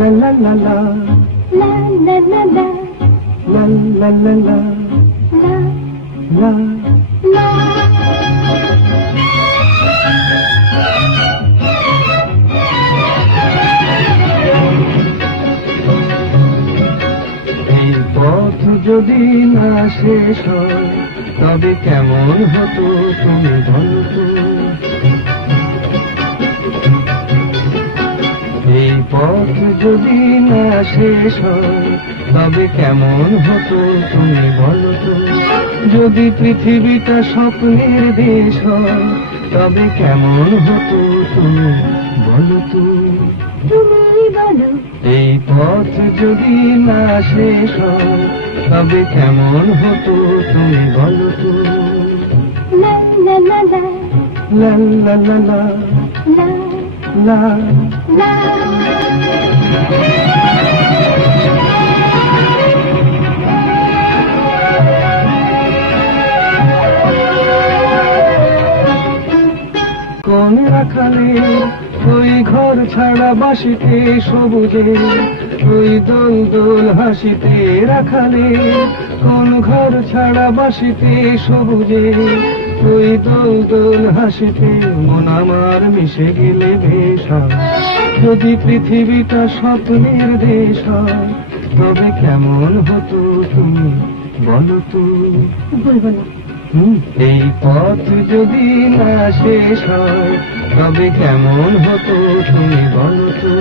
La la la la, la la la la, la la la la, la la. la. এই পথ যদি না শেষ হয় তবে কেমন হতো তুমি বলো তো। এই পথ যদি না শেষ হয় তবে কেমন হতো তুমি বলো তো। যদি পৃথিবীটা স্বপ্নের দেশ হয় তবে কেমন হতো তুমি বলো তো। তুমি বলো এই পথ যদি না শেষ হয় তবে কেমন হতো তুমি বলো তো। la la la la, লা লা লা লা, la লা। la. কোন রাখালে ওই ঘর ছাড়া বাসিতে সবুজে, ওই দোল দোল হাসিতে রাখালে কোন ঘর ছাড়া বাসিতে সবুজে, ওই দোল দোল হাসিতে মন আমার মিশে গেলে বেশ হয়। যদি পৃথিবীটা স্বপ্নের দেশ হয় তবে কেমন হতো তুমি বলো তো। বলবো না। এই পথ যদি না শেষ হয় তবে কেমন হতো তুমি বলো তো।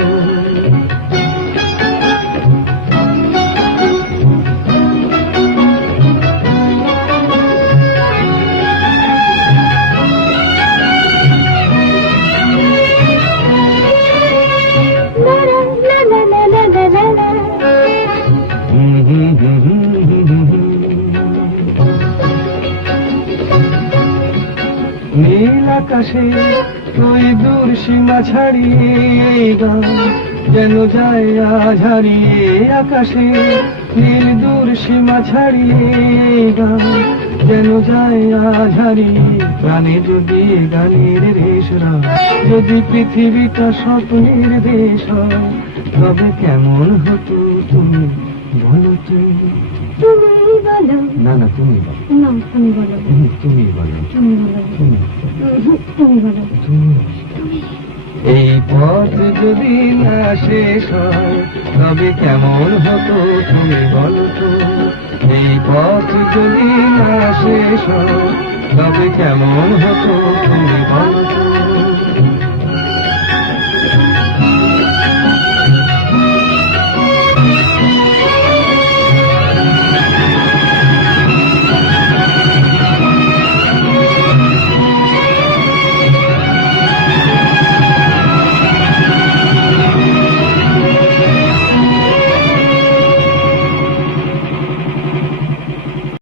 la la la la la la la. নীল আকাশে ওই দূর সীমা ছাড়িয়ে এই গান যেন যায় আজ হারিয়ে। আকাশে নীল দূর সীমা ছাড়িয়ে এই গান যেন যায় আজ হারিয়ে। গানে যদি গানের রেশরা, যদি পৃথিবীটা স্বপ্নের দেশ হয় তবে কেমন হতো তুমি বলো তো। তুমি বলো না না তুমি বলো। না, তুমি বলো তুমি বলো। তুমি বলো তুমি তুমি বলো এই পথ যদি না শেষ হয় তবে কেমন হতো তুমি বলো তো। এই পথ যদি না শেষ হয় তবে কেমন হতো তুমি বলো তো।